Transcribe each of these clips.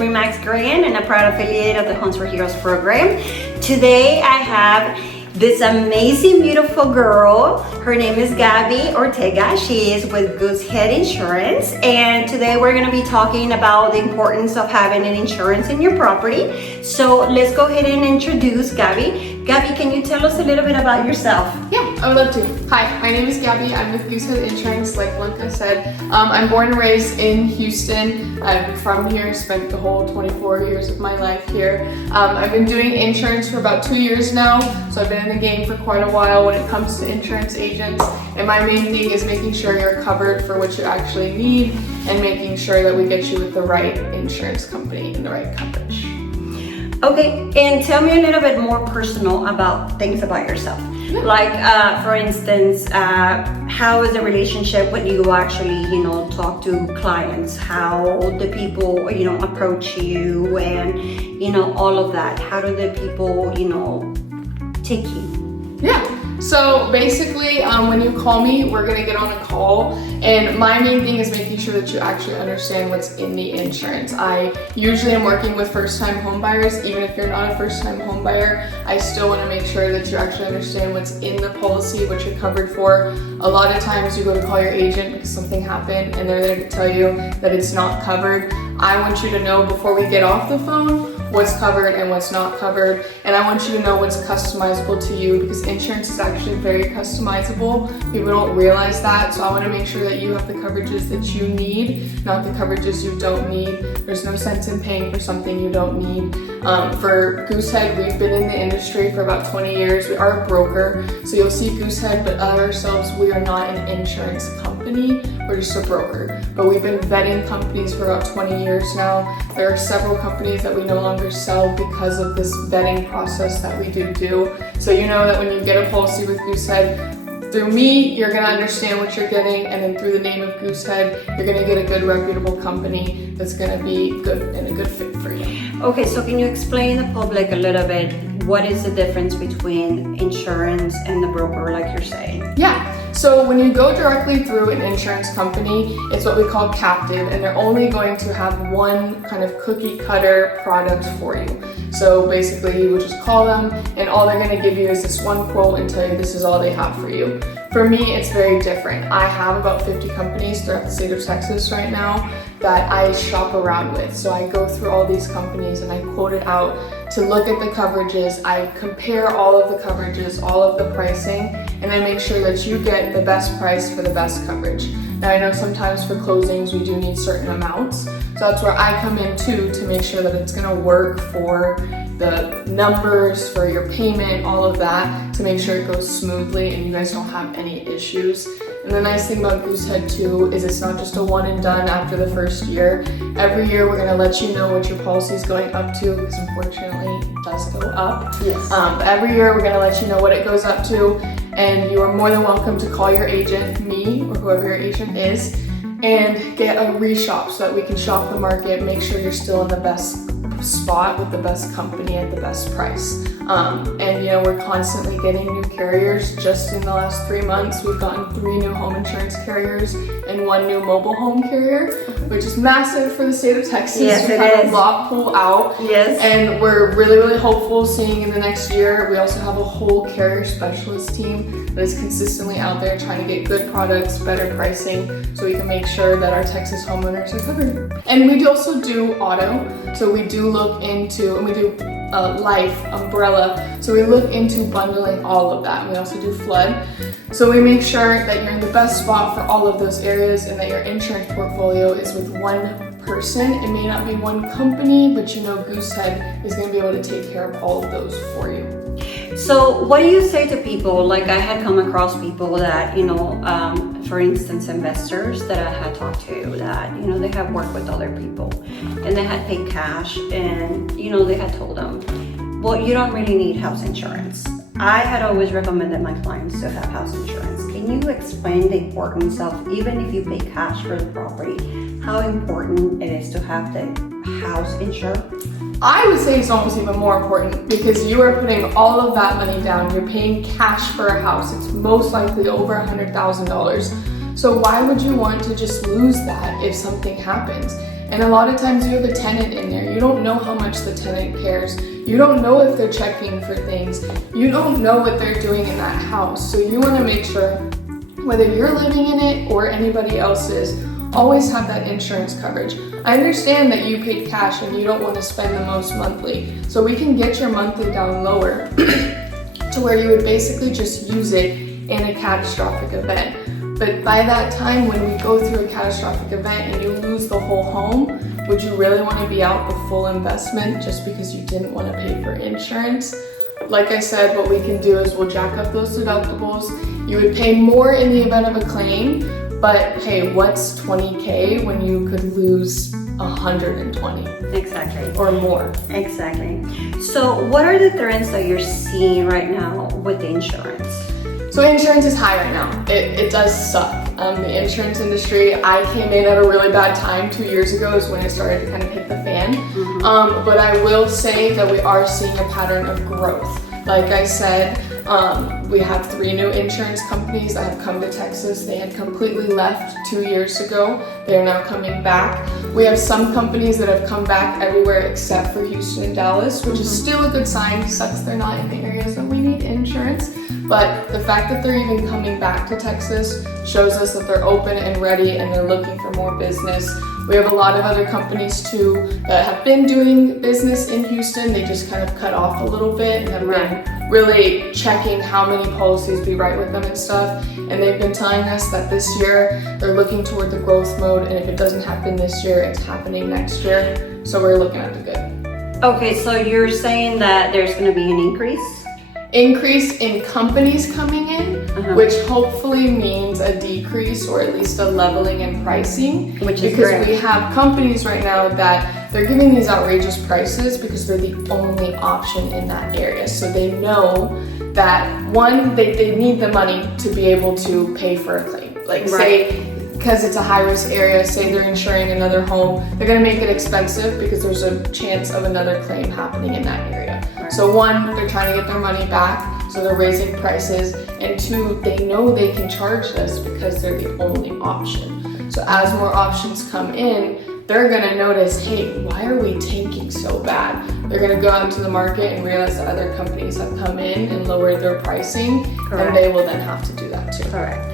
Remax Grant and a proud affiliate of the Homes for Heroes program. Today I have this amazing, beautiful girl. Her name is Gabi Ortega. She is with GooseHead Insurance. And today we're gonna be talking about the importance of having an insurance in your property. So let's go ahead and introduce Gabi. Gabi, can you tell us a little bit about yourself? Yeah, I would love to. Hi, my name is Gabi. I'm with GooseHead Insurance, like Blanca said. I'm born and raised in Houston. I'm from here, spent the whole 24 years of my life here. I've been doing insurance for about 2 years now, so I've been in the game for quite a while when it comes to insurance agents. And my main thing is making sure you're covered for what you actually need and making sure that we get you with the right insurance company and the right coverage. Okay, and tell me a little bit more personal about things about yourself. Yeah. Like, for instance, how is the relationship when you actually, talk to clients? How the people, approach you and, all of that? How do the people, take you? Yeah. So basically, when you call me, we're gonna get on a call, and my main thing is making sure that you actually understand what's in the insurance. I usually am working with first-time home buyers. Even if you're not a first-time home buyer, I still wanna make sure that you actually understand what's in the policy, what you're covered for. A lot of times you go to call your agent because something happened and they're there to tell you that it's not covered. I want you to know before we get off the phone what's covered and what's not covered, and I want you to know what's customizable to you, because insurance is actually very customizable. People don't realize that, so I want to make sure that you have the coverages that you need, not the coverages you don't need. There's no sense in paying for something you don't need. For GooseHead, we've been in the industry for about 20 years. We are a broker, so you'll see GooseHead, but ourselves, we are not an insurance company. We're just a broker. But we've been vetting companies for about 20 years now. There are several companies that we no longer sell because of this vetting process that we do. So you know that when you get a policy with GooseHead, through me, you're gonna understand what you're getting, and then through the name of GooseHead, you're gonna get a good reputable company that's gonna be good and a good fit for you. Okay, so can you explain to the public a little bit what is the difference between insurance and the broker, like you're saying? Yeah. So when you go directly through an insurance company, it's what we call captive, and they're only going to have one kind of cookie cutter product for you. So basically you would just call them and all they're gonna give you is this one quote and tell you this is all they have for you. For me, it's very different. I have about 50 companies throughout the state of Texas right now that I shop around with. So I go through all these companies and I quote it out to look at the coverages. I compare all of the coverages, all of the pricing, and I make sure that you get the best price for the best coverage. Now I know sometimes for closings we do need certain amounts, so that's where I come in too, to make sure that it's gonna work for the numbers, for your payment, all of that, to make sure it goes smoothly and you guys don't have any issues. And the nice thing about GooseHead too is it's not just a one and done after the first year. Every year we're gonna let you know what your policy is going up to, because unfortunately it does go up. Yes. Every year we're gonna let you know what it goes up to, and you are more than welcome to call your agent, me or whoever your agent is, and get a reshop so that we can shop the market, make sure you're still in the best spot with the best company at the best price. And we're constantly getting new carriers. Just in the last 3 months, we've gotten 3 new home insurance carriers and 1 new mobile home carrier, which is massive for the state of Texas. Yes, We've had a lot pull out. Yes. And we're really, really hopeful seeing in the next year. We also have a whole carrier specialist team that is consistently out there trying to get good products, better pricing, so we can make sure that our Texas homeowners are covered. And we also do auto, so we do look into, and we do life, umbrella, so we look into bundling all of that. We also do flood, so we make sure that you're in the best spot for all of those areas and that your insurance portfolio is with one person. It may not be one company, but GooseHead is going to be able to take care of all of those for you. So what do you say to people? Like, I had come across people that, for instance, investors that I had talked to that, they have worked with other people and they had paid cash, and, they had told them, well, you don't really need house insurance. I had always recommended my clients to have house insurance. Can you explain the importance of, even if you pay cash for the property, how important it is to have the house insured? I would say it's almost even more important, because you are putting all of that money down. You're paying cash for a house. It's most likely over $100,000. So why would you want to just lose that if something happens? And a lot of times you have a tenant in there. You don't know how much the tenant cares. You don't know if they're checking for things. You don't know what they're doing in that house. So you want to make sure, whether you're living in it or anybody else is, always have that insurance coverage. I understand that you paid cash and you don't want to spend the most monthly. So we can get your monthly down lower to where you would basically just use it in a catastrophic event. But by that time, when we go through a catastrophic event and you lose the whole home, would you really want to be out the full investment just because you didn't want to pay for insurance? Like I said, what we can do is we'll jack up those deductibles. You would pay more in the event of a claim, but hey, what's 20K when you could lose 120? Exactly. Or more. Exactly. So what are the trends that you're seeing right now with the insurance? So insurance is high right now. It does suck. The insurance industry, I came in at a really bad time 2 years ago is when it started to kind of hit the fan. But I will say that we are seeing a pattern of growth. Like I said, we have 3 new insurance companies that have come to Texas. They had completely left 2 years ago. They are now coming back. We have some companies that have come back everywhere except for Houston and Dallas, which is still a good sign. Sucks they're not in the areas that we need insurance. But the fact that they're even coming back to Texas shows us that they're open and ready and they're looking for more business. We have a lot of other companies too that have been doing business in Houston. They just kind of cut off a little bit and have been really checking how many policies we write with them and stuff. And they've been telling us that this year they're looking toward the growth mode, and if it doesn't happen this year, it's happening next year. So we're looking at the good. Okay, so you're saying that there's going to be an increase in companies coming in, which hopefully means a decrease or at least a leveling in pricing. Which is because great. We have companies right now that they're giving these outrageous prices because they're the only option in that area. So they know that one, they need the money to be able to pay for a claim. Like say, because it's a high-risk area, say they're insuring another home, they're gonna make it expensive because there's a chance of another claim happening in that area. So one, they're trying to get their money back, so they're raising prices, and two, they know they can charge this because they're the only option. So as more options come in, they're gonna notice, hey, why are we tanking so bad? They're gonna go out into the market and realize that other companies have come in and lowered their pricing, and they will then have to do that too. Correct.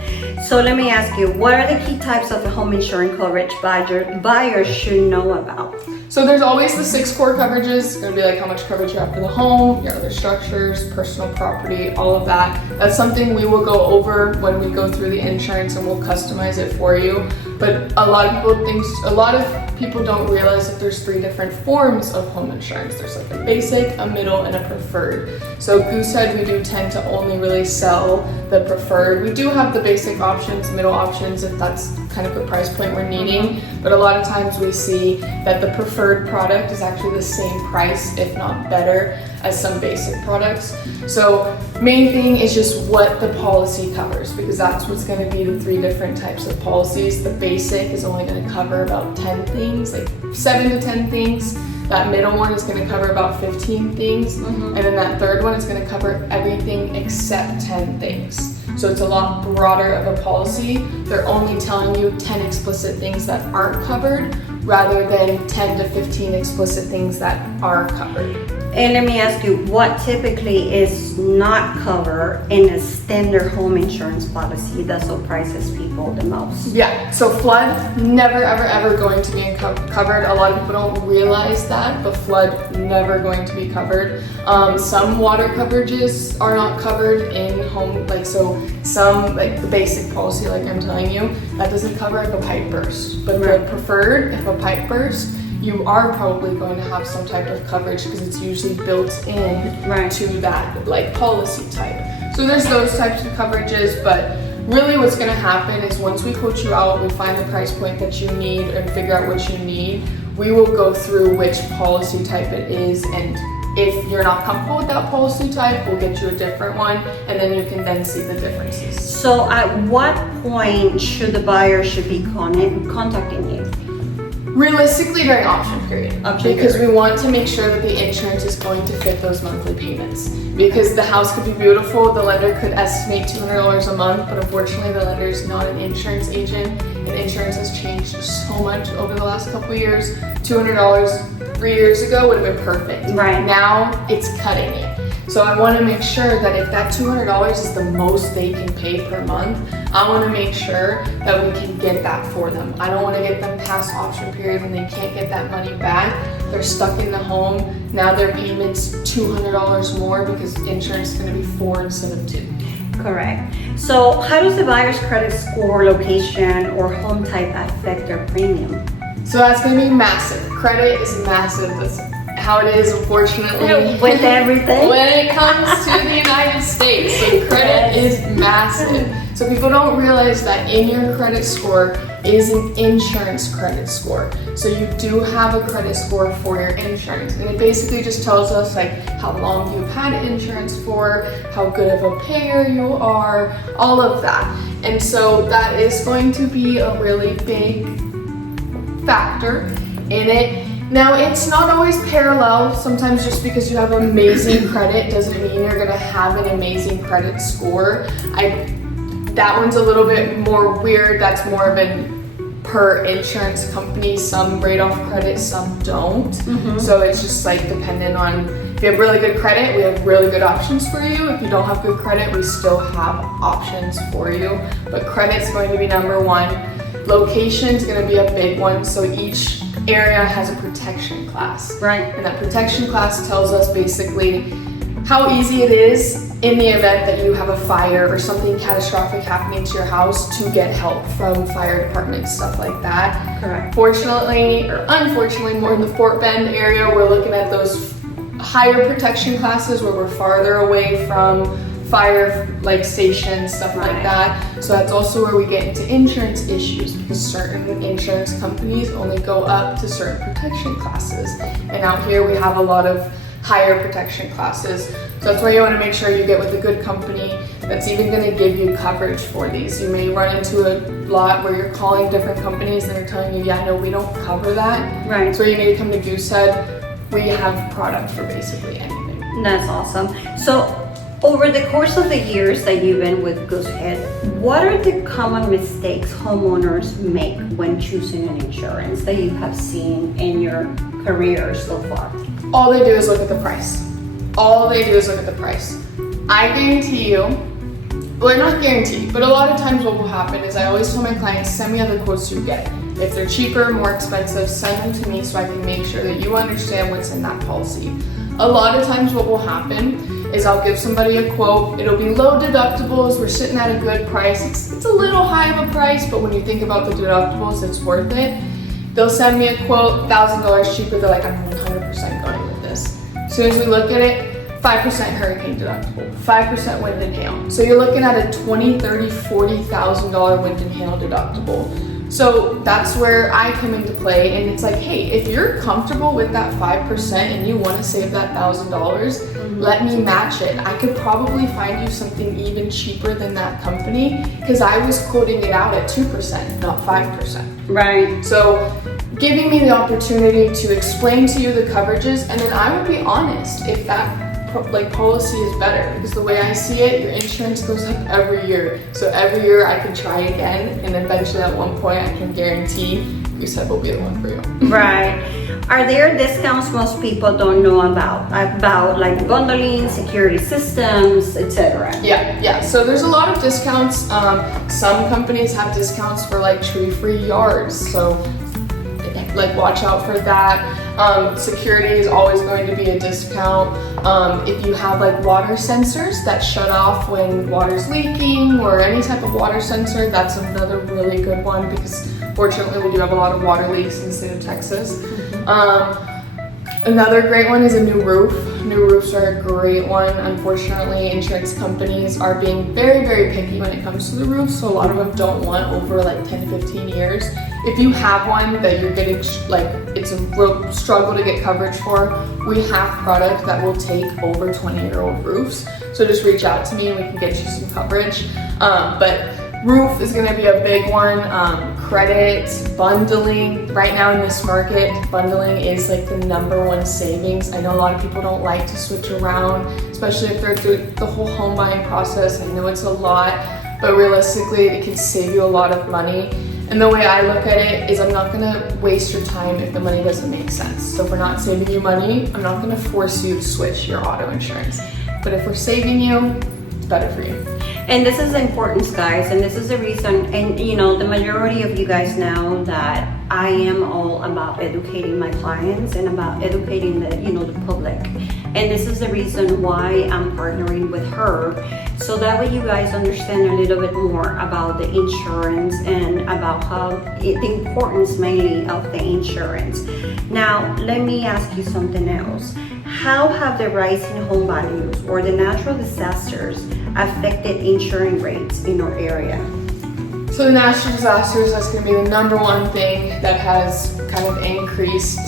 So let me ask you, what are the key types of home insurance coverage buyers should know about? So there's always the 6 core coverages. It's gonna be like how much coverage you have for the home, your other structures, personal property, all of that. That's something we will go over when we go through the insurance, and we'll customize it for you. But a lot of people don't realize that there's 3 different forms of home insurance. There's like a basic, a middle, and a preferred. So GooseHead, we do tend to only really sell the preferred. We do have the basic options, middle options, if that's kind of the price point we're needing. But a lot of times we see that the preferred product is actually the same price, if not better, as some basic products. So main thing is just what the policy covers, because that's what's going to be the 3 different types of policies. The basic is only going to cover about 10 things, like 7 to 10 things. That middle one is going to cover about 15 things. And then that third one is going to cover everything except 10 things. So it's a lot broader of a policy. They're only telling you 10 explicit things that aren't covered rather than 10 to 15 explicit things that are covered. And let me ask you, what typically is not covered in a standard home insurance policy that surprises people the most? Yeah, so flood, never ever ever going to be covered. A lot of people don't realize that, but flood, never going to be covered. Some water coverages are not covered in home, like so some, like the basic policy, like I'm telling you, that doesn't cover if a pipe bursts. But the preferred, if a pipe bursts, you are probably going to have some type of coverage because it's usually built in to that like policy type. So there's those types of coverages, but really what's going to happen is once we quote you out, we find the price point that you need and figure out what you need, we will go through which policy type it is, and if you're not comfortable with that policy type, we'll get you a different one, and then you can then see the differences. So at what point should the buyer should be contacting you? Realistically, during option period, because we want to make sure that the insurance is going to fit those monthly payments. Because the house could be beautiful, the lender could estimate $200 a month, but unfortunately the lender is not an insurance agent, and insurance has changed so much over the last couple of years. $200 3 years ago would have been perfect. Right. Now it's cutting it. So I want to make sure that if that $200 is the most they can pay per month, I want to make sure that we can get that for them. I don't want to get them past option period and they can't get that money back. They're stuck in the home. Now their payment's $200 more because insurance is going to be $4 instead of $2. Correct. So how does the buyer's credit score, location, or home type affect their premium? So that's going to be massive. Credit is massive. That's how it is, unfortunately. With everything. When it comes to the United States, so credit is massive. So people don't realize that in your credit score is an insurance credit score. So you do have a credit score for your insurance. And it basically just tells us like how long you've had insurance for, how good of a payer you are, all of that. And so that is going to be a really big factor in it. Now, it's not always parallel. Sometimes just because you have amazing credit doesn't mean you're gonna have an amazing credit score. That one's a little bit more weird. That's more of an per insurance company. Some rate off credit, some don't. So it's just like dependent on, if you have really good credit, we have really good options for you. If you don't have good credit, we still have options for you. But credit's going to be number one. Location's gonna be a big one. So each area has a protection class. Right. And that protection class tells us basically how easy it is in the event that you have a fire or something catastrophic happening to your house to get help from fire departments, stuff like that. Correct. Fortunately, or unfortunately, more in the Fort Bend area, we're looking at those higher protection classes where we're farther away from fire like stations, stuff like that. So that's also where we get into insurance issues because certain insurance companies only go up to certain protection classes. And out here we have a lot of higher protection classes. So that's why you want to make sure you get with a good company that's even going to give you coverage for these. You may run into a lot where you're calling different companies and they're telling you, yeah, no, we don't cover that. Right. So you need to come to GooseHead. We have product for basically anything. That's awesome. So over the course of the years that you've been with GooseHead, what are the common mistakes homeowners make when choosing an insurance that you have seen in your career so far? All they do is look at the price. All they do is look at the price. I guarantee you, well, not guarantee, but a lot of times what will happen is I always tell my clients, send me other quotes you get. If they're cheaper, more expensive, send them to me so I can make sure that you understand what's in that policy. A lot of times what will happen is I'll give somebody a quote, it'll be low deductibles, we're sitting at a good price. It's a little high of a price, but when you think about the deductibles, it's worth it. They'll send me a quote, $1,000 cheaper, they're like, I'm 100% going with this. As soon as we look at it, 5% hurricane deductible, 5% wind and hail. So you're looking at a $20,000, $30,000, $40,000 wind and hail deductible. So that's where I come into play, and it's like, hey, if you're comfortable with that 5% and you want to save that $1,000, let me match it. I could probably find you something even cheaper than that company because I was quoting it out at 2%, not 5%. Right. So giving me the opportunity to explain to you the coverages, and then I would be honest if that policy is better, because the way I see it, your insurance goes up every year. So every year I can try again, and eventually at one point I can guarantee GooseHead will be the one for you. Right. Are there discounts most people don't know about like bundling, security systems, etc.? Yeah. So there's a lot of discounts. Some companies have discounts for like tree-free yards. So like watch out for that. Security is always going to be a discount. If you have like water sensors that shut off when water's leaking or any type of water sensor, that's another really good one because fortunately we do have a lot of water leaks in the state of Texas. Another great one is a new roof. New roofs are a great one. Unfortunately, insurance companies are being very, very picky when it comes to the roof, so a lot of them don't want over like 10 to 15 years. If you have one that you're getting, like it's a real struggle to get coverage for, we have product that will take over 20-year-old roofs. So just reach out to me and we can get you some coverage. But roof is gonna be a big one. Credit, bundling. Right now in this market, bundling is like the #1 savings. I know a lot of people don't like to switch around, especially if they're through the whole home buying process. I know it's a lot, but realistically, it can save you a lot of money. And the way I look at it is I'm not gonna waste your time if the money doesn't make sense. So if we're not saving you money, I'm not gonna force you to switch your auto insurance. But if we're saving you, it's better for you. And this is the importance, guys, and this is the reason, and you know, the majority of you guys know that I am all about educating my clients and about educating the, you know, the public. And this is the reason why I'm partnering with her, so that way you guys understand a little bit more about the insurance and about the importance mainly of the insurance. Now, let me ask you something else. How have the rising home values or the natural disasters affected insurance rates in our area? So the natural disasters, that's going to be the number one thing that has kind of increased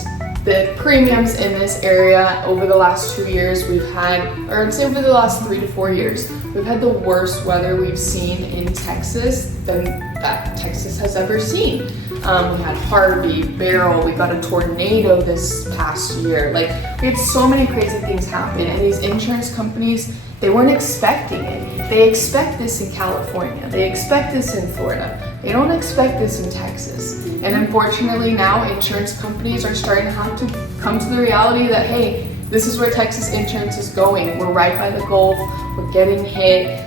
the premiums in this area over the last 2 years. We've had, or I'd say over the last 3 to 4 years, we've had the worst weather we've seen in Texas than that Texas has ever seen. We had Harvey, Beryl, we got a tornado this past year. Like, we had so many crazy things happen, and these insurance companies, they weren't expecting it. They expect this in California. They expect this in Florida. They don't expect this in Texas. And unfortunately now insurance companies are starting to have to come to the reality that, hey, this is where Texas insurance is going. We're right by the Gulf. We're getting hit.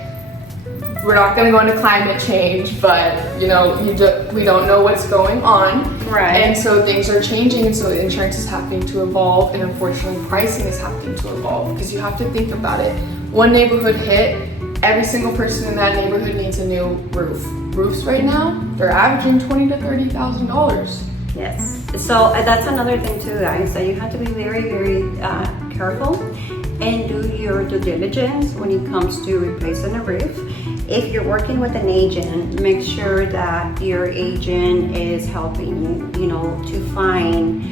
We're not going to go into climate change, but you know, we don't know what's going on. Right. And so things are changing, and so insurance is having to evolve, and unfortunately pricing is having to evolve, because you have to think about it. One neighborhood hit, every single person in that neighborhood needs a new roof. Roofs right now, they're averaging $20,000 to $30,000. Yes. So that's another thing too, guys, that you have to be very, very careful and do your due diligence when it comes to replacing a roof. If you're working with an agent, make sure that your agent is helping you know, to find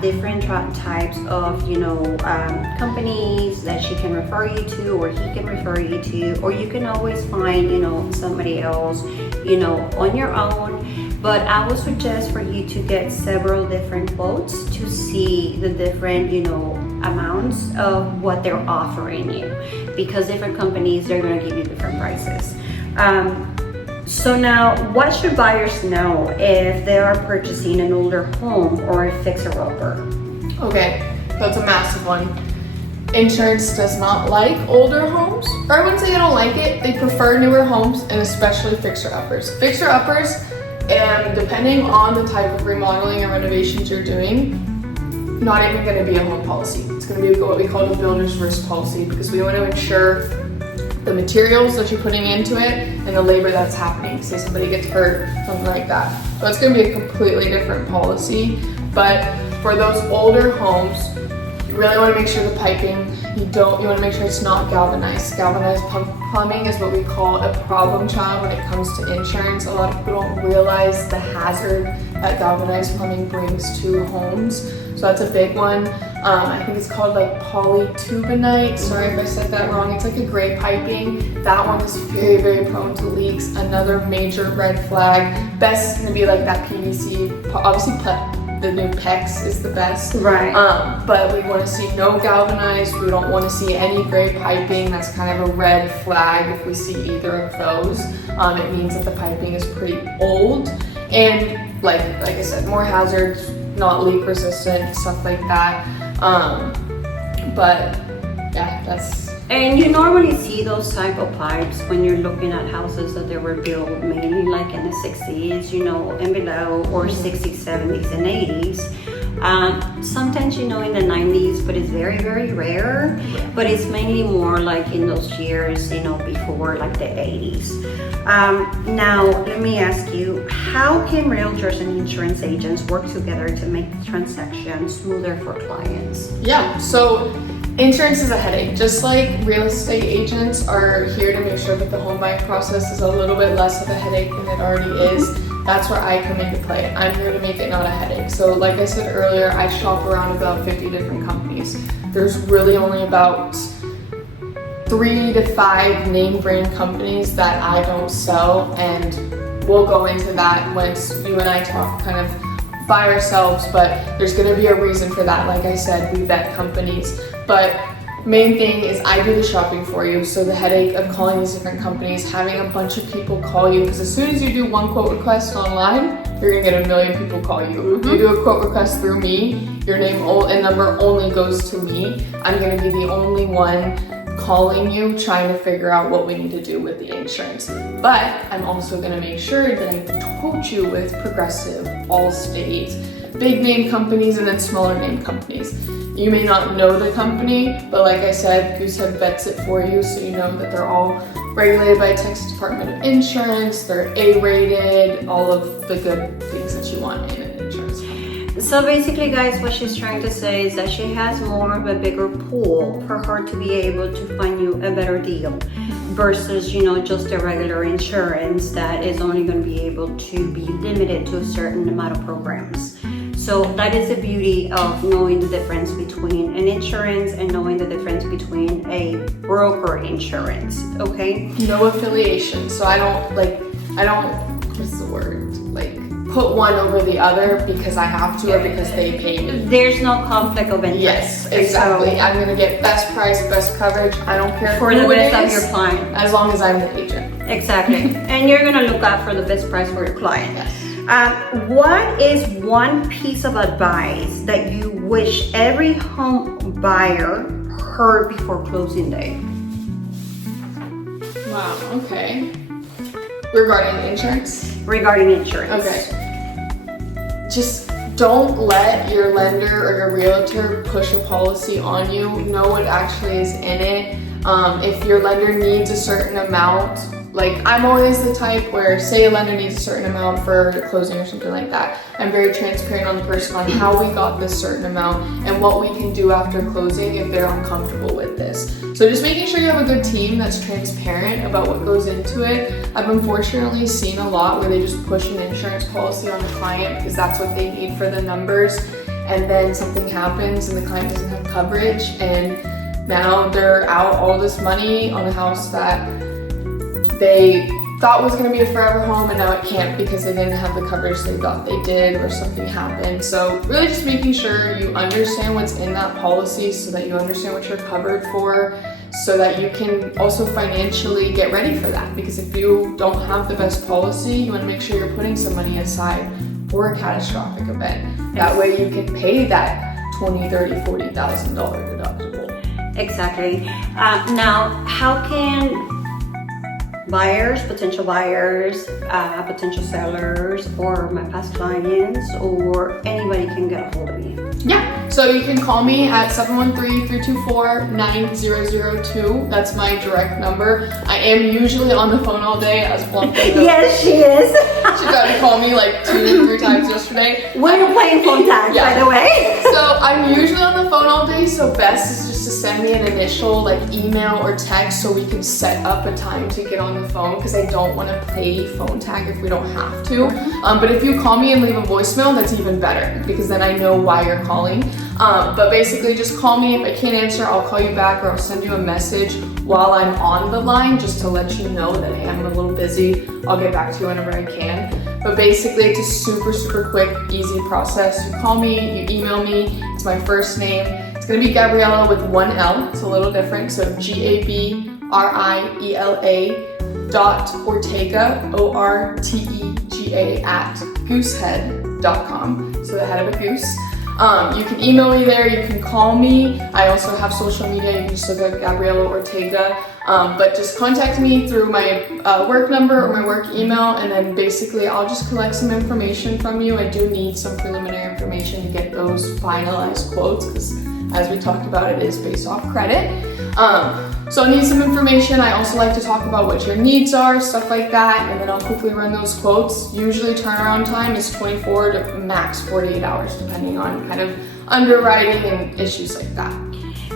different types of, you know, companies that she can refer you to, or he can refer you to, or you can always find, you know, somebody else, you know, on your own. But I would suggest for you to get several different quotes to see the different, you know, amounts of what they're offering you, because different companies, they're going to give you different prices. So now, what should buyers know if they are purchasing an older home or a fixer-upper? Okay, that's a massive one. Insurance does not like older homes, or I wouldn't say they don't like it, they prefer newer homes, and especially fixer-uppers. Fixer-uppers, and depending on the type of remodeling and renovations you're doing, not even going to be a home policy. It's going to be what we call the builder's risk policy, because we want to ensure the materials that you're putting into it and the labor that's happening. Say somebody gets hurt, something like that. So it's going to be a completely different policy. But for those older homes, you really want to make sure the piping, you want to make sure it's not galvanized. Galvanized plumbing is what we call a problem child when it comes to insurance. A lot of people don't realize the hazard that galvanized plumbing brings to homes. So that's a big one. I think it's called like polytubinite. Sorry if I said that wrong. It's like a gray piping. That one is very, very prone to leaks. Another major red flag. Best is going to be like that PVC. Obviously, the new PEX is the best. Right. But we want to see no galvanized. We don't want to see any gray piping. That's kind of a red flag if we see either of those. It means that the piping is pretty old. And like I said, more hazards, not leak resistant, stuff like that. But yeah, that's. And you normally see those type of pipes when you're looking at houses that they were built mainly like in the 60s, you know, and below, or 60s, 70s, and 80s. Sometimes, you know, in the 90s, but it's very, very rare. But it's mainly more like in those years, you know, before like the 80s. Now, let me ask you, how can realtors and insurance agents work together to make the transaction smoother for clients? Yeah, so insurance is a headache. Just like real estate agents are here to make sure that the home buying process is a little bit less of a headache than it already is, that's where I come into play. I'm here to make it not a headache. So like I said earlier, I shop around about 50 different companies. There's really only about 3 to 5 name brand companies that I don't sell, and we'll go into that once you and I talk kind of by ourselves, but there's going to be a reason for that. Like I said, we vet companies. But Main thing is I do the shopping for you, so the headache of calling these different companies, having a bunch of people call you, because as soon as you do one quote request online, you're gonna get a million people call you. If you do a quote request through me, your name and number only goes to me. I'm gonna be the only one calling you, trying to figure out what we need to do with the insurance. But I'm also gonna make sure that I quote you with Progressive, Allstate, big name companies, and then smaller name companies. You may not know the company, but like I said, GooseHead vets it for you, so you know that they're all regulated by Texas Department of Insurance, they're A-rated, all of the good things that you want in an insurance company. So basically, guys, what she's trying to say is that she has more of a bigger pool for her to be able to find you a better deal versus, you know, just a regular insurance that is only going to be able to be limited to a certain amount of programs. So that is the beauty of knowing the difference between an insurance and knowing the difference between a broker insurance, okay? No affiliation, so I don't, what's the word? Like, put one over the other because I have to or because they pay me. There's no conflict of interest. Yes, exactly. So, I'm gonna get best price, best coverage. I don't care for who the it best is, of your client. as long as I'm the agent. Exactly. And you're gonna look out for the best price for your client. Yes. What is one piece of advice that you wish every home buyer heard before closing day? Wow, okay. Regarding insurance? Regarding insurance. Okay. Just don't let your lender or your realtor push a policy on you. Know what actually is in it. If your lender needs a certain amount, like I'm always the type where, say a lender needs a certain amount for closing or something like that, I'm very transparent on the person on how we got this certain amount and what we can do after closing if they're uncomfortable with this. So just making sure you have a good team that's transparent about what goes into it. I've unfortunately seen a lot where they just push an insurance policy on the client because that's what they need for the numbers, and then something happens and the client doesn't have coverage, and now they're out all this money on a house that they thought was going to be a forever home, and now it can't because they didn't have the coverage they thought they did, or something happened. So really just making sure you understand what's in that policy so that you understand what you're covered for, so that you can also financially get ready for that. Because if you don't have the best policy, you want to make sure you're putting some money aside for a catastrophic event. That way you can pay that $20,000, $30,000, $40,000 deductible. Exactly. Now, how can buyers, potential sellers, or my past clients, or anybody can get a hold of me? Yeah, so you can call me at 713-324-9002. That's my direct number. I am usually on the phone all day, as Blanca knows. Yes, she is. She tried to call me like 2-3 times yesterday. We're playing phone tag, by the way. So I'm usually on the phone all day, so best is just to send me an initial like email or text so we can set up a time to get on the phone, because I don't want to play phone tag if we don't have to. But if you call me and leave a voicemail, that's even better, because then I know why you're calling. But basically just call me. If I can't answer, I'll call you back, or I'll send you a message while I'm on the line just to let you know that hey, I'm a little busy. I'll get back to you whenever I can. But basically it's a super quick, easy process. You call me, you email me, it's my first name. It's gonna be Gabriela with one L, it's a little different. So Gabriela.Ortega, Ortega at goosehead.com. So the head of a goose. You can email me there, you can call me. I also have social media, you can just look at Gabriela Ortega. But just contact me through my work number or my work email, and then basically I'll just collect some information from you. I do need some preliminary information to get those finalized quotes, because as we talked about, it is based off credit. So I need some information. I also like to talk about what your needs are, stuff like that, and then I'll quickly run those quotes. Usually turnaround time is 24 to max 48 hours, depending on kind of underwriting and issues like that.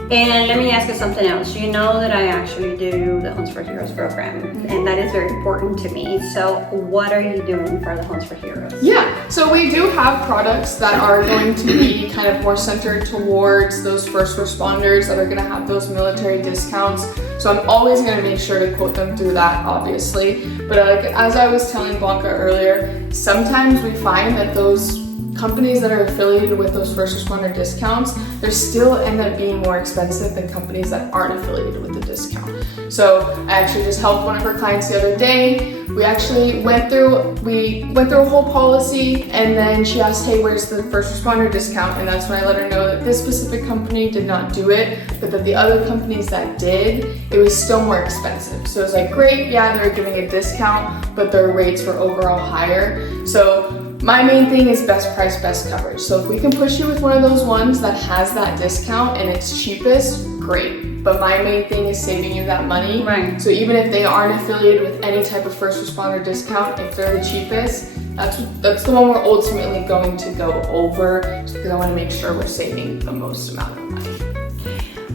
And let me ask you something else. You know that I actually do the Homes for Heroes program, and that is very important to me. So what are you doing for the Homes for Heroes? Yeah, so we do have products that are going to be kind of more centered towards those first responders that are going to have those military discounts. So I'm always going to make sure to quote them through that, obviously. But like as I was telling Blanca earlier, sometimes we find that those companies that are affiliated with those first responder discounts, they still end up being more expensive than companies that aren't affiliated with the discount. So I actually just helped one of her clients the other day. We actually went through a whole policy, and then she asked, hey, where's the first responder discount? And that's when I let her know that this specific company did not do it, but that the other companies that did, it was still more expensive. So it was like, great, yeah, they were giving a discount, but their rates were overall higher. So my main thing is best price, best coverage. So if we can push you with one of those ones that has that discount and it's cheapest, great. But my main thing is saving you that money. Right. So even if they aren't affiliated with any type of first responder discount, if they're the cheapest, that's the one we're ultimately going to go over, because I want to make sure we're saving the most amount of money.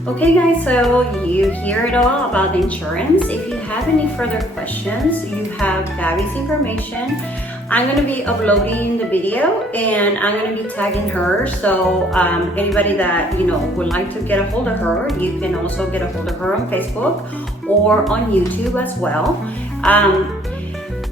Okay guys, so you hear it all about insurance. If you have any further questions, you have Gabby's information. I'm going to be uploading the video and I'm going to be tagging her. So anybody that would like to get a hold of her, you can also get a hold of her on Facebook or on YouTube as well.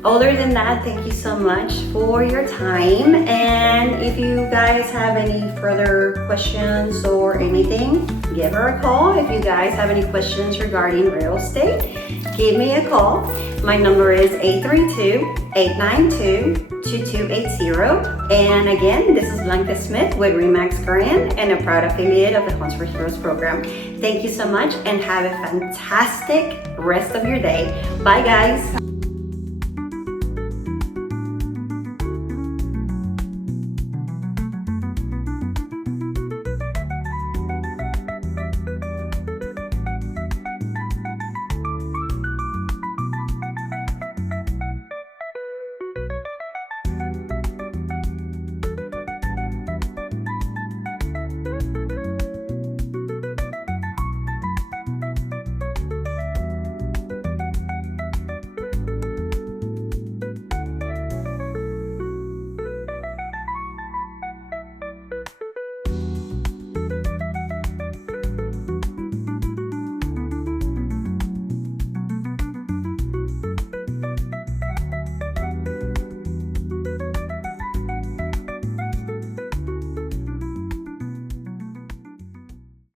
Other than that, thank you so much for your time. And if you guys have any further questions or anything, give her a call. If you guys have any questions regarding real estate, give me a call. My number is 832-892-2280. And again, this is Blanca Smith with Remax Grand and a proud affiliate of the Homes for Heroes program. Thank you so much and have a fantastic rest of your day. Bye guys.